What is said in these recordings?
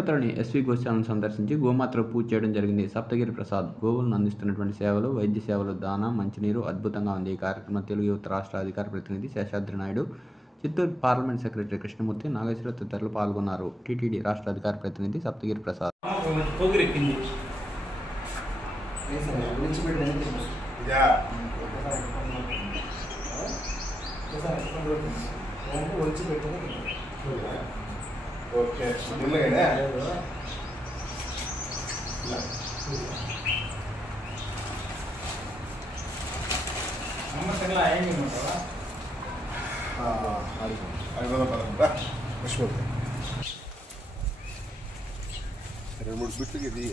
తిరుపతిలోని ఎస్వి గోశాలను సందర్శించి గోమాతకు పూజ చేయడం జరిగింది. సప్తగిరి ప్రసాద్ గోవులను అందిస్తున్నటువంటి సేవలు, వైద్య సేవలు, దాన, మంచినీరు అద్భుతంగా ఉంది. ఈ కార్యక్రమంలో తెలుగు యువత రాష్ట్ర అధికార ప్రతినిధి శేషాద్రి నాయుడు, చిత్తూరు పార్లమెంట్ సెక్రటరీ కృష్ణమూర్తి, నాగేశ్వర తదితరులు పాల్గొన్నారు. టీటీడీ రాష్ట్ర అధికార ప్రతినిధి సప్తగిరి ప్రసాద్. ఓకే నిన్నగానే నమ్మకంగా అయ్యింది ఉంటావా విష్ణుమూర్తి 2-3 బిట్లకి ఇది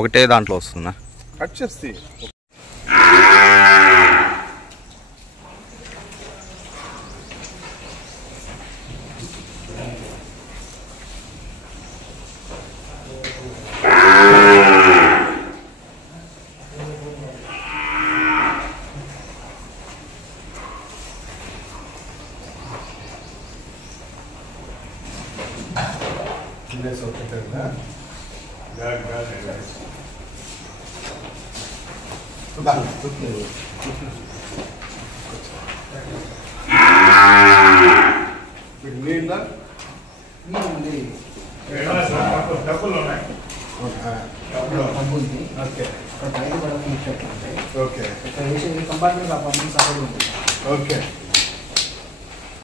ఒకటే దాంట్లో వస్తుందా? కట్ చేస్తే డబ్బులు ఉన్నాయి ఓకే కంపార్ట్మెంట్ సపోర్ట్ ఉంటుంది. ఓకే